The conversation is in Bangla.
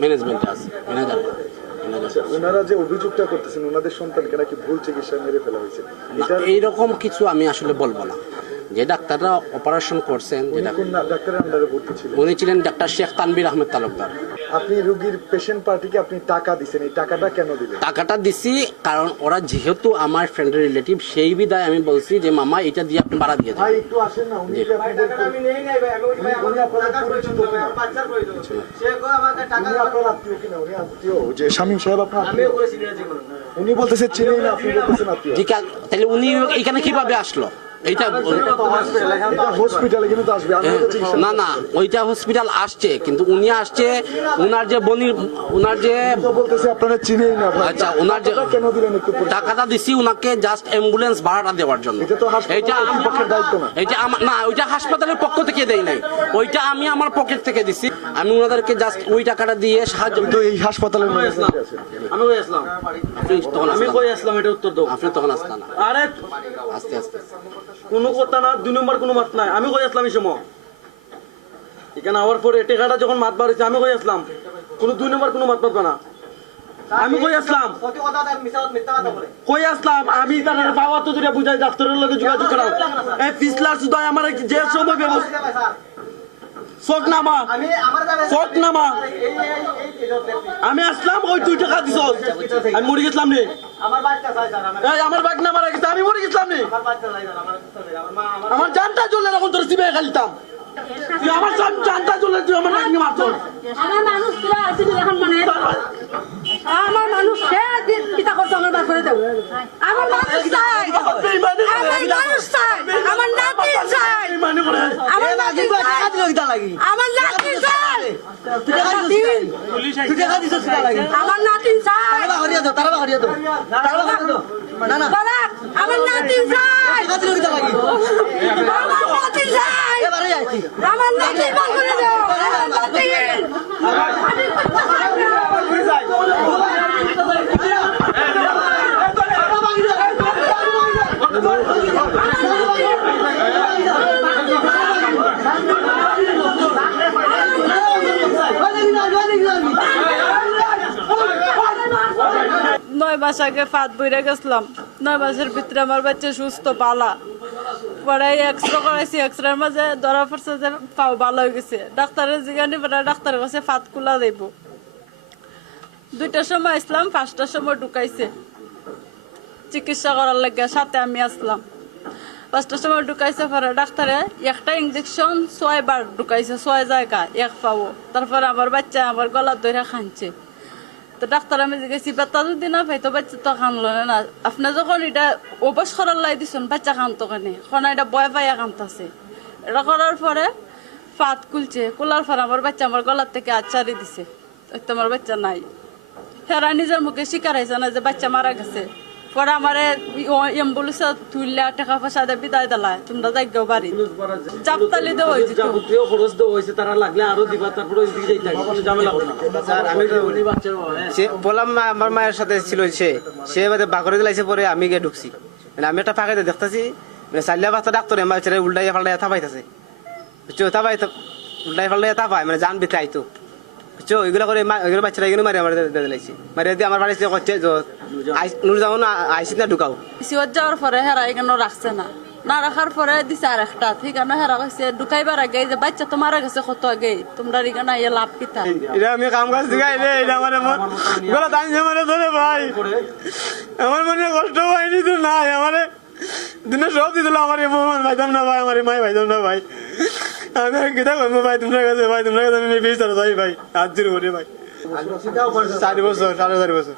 ম্যানেজমেন্ট আছে ম্যানেজার। ওনারা যে অভিযোগটা করতেছেন ওনাদের সন্তানকে নাকি ভুল চিকিৎসায় মেরে ফেলা হয়েছে, এইরকম কিছু আমি আসলে বলবো না। যে ডাক্তাররা অপারেশন করছেন, ডাক্তারের আন্ডারে ভর্তি ছিলেন, উনি ছিলেন ডাক্তার শেখ তানভীর আহমেদ তালুকদার। আপনি রোগীর পেশেন্ট পার্টিকে আপনি টাকা দিচ্ছেন, এই টাকাটা কেন দিলেন? টাকাটা দিছি কারণ ওরা যেহেতু আমার ফ্রেন্ডের রিলেটিভ, সেই বিদায় আমি বলছি যে মামা এটা দিয়ে আপনি ভাড়া দিয়ে দেন। ভাই একটু আসেন না, উনি কি আপনাদের উনি আপনাদের পরিচিত কিনা? উনি আপনার আত্মীয় কিনা? উনি আত্মীয় যে শামীম সাহেব আপনার আত্মীয়? উনি বলতেছে চিনি না, আপনি বলতেছেন আত্মীয়। তাহলে উনি এখানে কিভাবে আসলো? এইটা হসপিটালে কিন্তু আসবে, না না, ওইটা হসপিটাল আসছে, কিন্তু উনি আসছে উনার যে বনির, উনার যে বলতেছে আপনারা চিনেই না। আচ্ছা, উনার যে কেন দিলেন একটু? টাকাটা দিছি উনাকে জাস্ট অ্যাম্বুলেন্স ভাড়াটা দেওয়ার জন্য। এটা আমার পক্ষের দায়িত্ব না। এটা আমার না, ওইটা হাসপাতালের পক্ষ থেকে দেই নাই, ওইটা আমি আমার পকেট থেকে দিছি। আমি ওনাদেরকে জাস্ট ওই টাকাটা দিয়ে সাহায্য। তো এই হাসপাতালের আমি কই আসলাম, এটা উত্তর দাও। আপনি তখন আসলেন না। আরে আস্তে আস্তে কোনো কথা না, 2 নম্বর কোনো মাত নাই। আমি কই আসলাম এই সময় এখানে আওয়ার পরে টেকাটা যখন মাত বাড়িছে, আমি কই আসলাম কোনো 2 নম্বর কোনো মাত পাবো না। আমি কই আসলাম আমি তার বাবা তো দুটা বুঝাই, ডাক্তারের লগে যোগাযোগ করাও। এই পিছলার শুধু আমার যে সময় ব্যবস্থা আমি আসলাম, ওই 2 টাকা দিছ, আমি মরে গেছিলাম নে। আমার বাইক না মারা গেছে, আমি মরে গেছিলাম নে। আমার জানটা চললে এখন তোর সিবে খালিতাম, তুই আমার জানটা চললে তুই আমার বাইক নিয়ে মারছ। আমার মানুষ এখন মানে আমার মানুষ পিতা করছে, আমার বাপ করে দেবো। আমার মানুষ চাই, আমার মানুষ চাই, আমার নাতি চাই, আমার নাতি চাই, আমার নাতি চাই, আমার নাতি চাই, আমার নাতি চাই, আমার নাতি বল করে দেবো, আমার নাতি। নয় মাস আগে ফাঁদ বইরে গেছিলাম, 9 মাসের ভিতরে আমার বাচ্চা সুস্থ পালা পরে এক্সরে করাইছি, এক্সরের মাঝে ধরা পড়ছে যে পাও ভালো হয়ে গেছে। ডাক্তারের জিজ্ঞানি পরে ডাক্তারের কাছে ফাঁদ খোলা দেব। 2টার সময় আসলাম, 5টার সময় ঢুকাইছে চিকিৎসা করার লাগে, সাথে আমি আসলাম। 5টার সময় ঢুকাইছে, পরে ডাক্তারে একটা ইঞ্জেকশন 6 বার ঢুকাইছে, 6 জায়গা 1 পাও। তারপরে আমার বাচ্চা আমার গলা ধরে খানছে। তো ডাক্তার আমি জিজ্ঞেসি বাচ্চা যদি না পাই তো বাচ্চা তো কানলো না। আপনি যখন এটা অভ্যাস করার লাই দিচ্ছেন বাচ্চা কানতো কেনে, এখন এটা বয় পাইয়া কানতাছে। এটা করার পরে ফাঁদ খুলছে, খোলার পর আমার বাচ্চা আমার গলার থেকে আচারি দিছে, আমার বাচ্চা নাই। হেরা নিজের মুখে স্বীকার হয়েছে না যে বাচ্চা মারা গেছে। পরে আমার অ্যাম্বুলেন্স তুললে টাকা পয়সা দিয়ে বিদায় দিলায়, তোমরা যাইগো বাড়ি চাপতালি দেওয়া হয়েছে, খরচ দেওয়া হয়েছে, তারা লাগলে আরো দিবা, তারপরে ওই দিকে যাইতে কোনো ঝামেলা হবে না। বললাম আমার মায়ের সাথে ছিল, সে বাঘরে দিলাইছে, পরে আমি গিয়ে ঢুকছি। মানে আমি একটা ফাঁকে দেখতেছি, মানে চাইলে বাচ্চা ডাক্তার আমার ছেলে উল্টাইয়া ফাল্টাইয়া থাপাইতেছে, বুঝছো? উল্টাই ফাল্টাইয়া থাপায়, মানে জান বিতে আইতো, বুঝছো? ওইগুলো করে ওইগুলো বাচ্চারা এগুলো মারি আমার দিলাইছি, মারি দিয়ে আমার বাড়িতে করছে নুরজামান আইসি না ঢুকাও। সিওর যাওয়ার পরে হেরা এখানে রাখছে না, না রাখার পরে দিছে আর একটা, ঠিক আছে হেরা কইছে ঢুকাইবার আগে যে বাচ্চা তো মারা গেছে কত আগে, তোমরা এখানে ইয়ে লাভ কিতা। এটা আমি কাম কাজ দিগাই রে, এটা আমার গলা টানছে মানে ধরে ভাই, আমার মনে কষ্ট হয়নি তো নাই, আমারে দিনে সব দিছিল, আমার মোহাম্মদ ভাইতাম না ভাই, আমার মাই ভাইতাম না ভাই, আমি কিতা করবো ভাই তোমার কাছে, ভাই তোমার কাছে আমি বেশ যাই ভাই, হাত জোর করি ভাই। 4 বছর 4.5 বছর